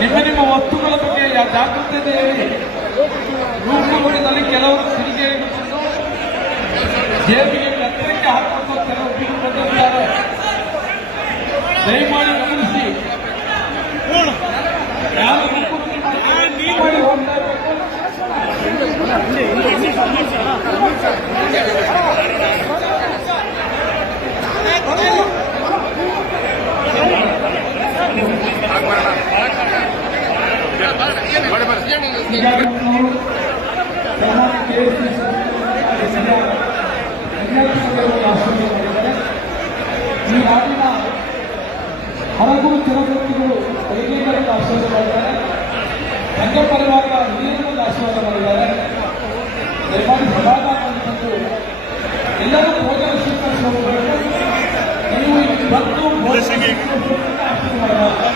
ನಿಮ್ಮ ನಿಮ್ಮ ವಸ್ತುಗಳ ಬಗ್ಗೆ ಯಾ- ಜಾಗೃತಿಯಿಂದ ಹೇಳಿ ರೂಪದಲ್ಲಿ ಕೆಲವರು ಕಿಡಿಗೇಡಿಗಳು ಜೇಬಿಗೆ ಕತ್ತರಿಕೆ ಹಾಕುವಂತ ಕೆಲವು ಬೀರು ಬಂದಿದ್ದಾರೆ ದಯಮಾಡಿ ಗಮನಿಸಿ ಯಾರು ರೂಪದಲ್ಲಿ ಮಾಡಿ ಹೋಗ್ತಾ ಇರಬೇಕು ಈ ನಾಡಿನ ಹಲವು ಚಲವೃತ್ತಿಗಳು ವೈಜ್ಞಾನಿಕ ಆಶೀರ್ವಾದ ಮಾಡಿದ್ದಾರೆ ಸಂಘ ಪರಿವಾರದ ಹಿರಿಯರು ಆಶೀರ್ವಾದ ಮಾಡಿದ್ದಾರೆ ದಯಮಾಡಿ ಸಮಾಧಾನ ಅಂತಂದು ಎಲ್ಲರೂ ಭೋಜನ ಸ್ವೀಕರಿಸಬೇಕು ನೀವು ಇಲ್ಲಿ ಬಂದು ಭೋಜನ ಸ್ವೀಕರಿಸಬೇಕು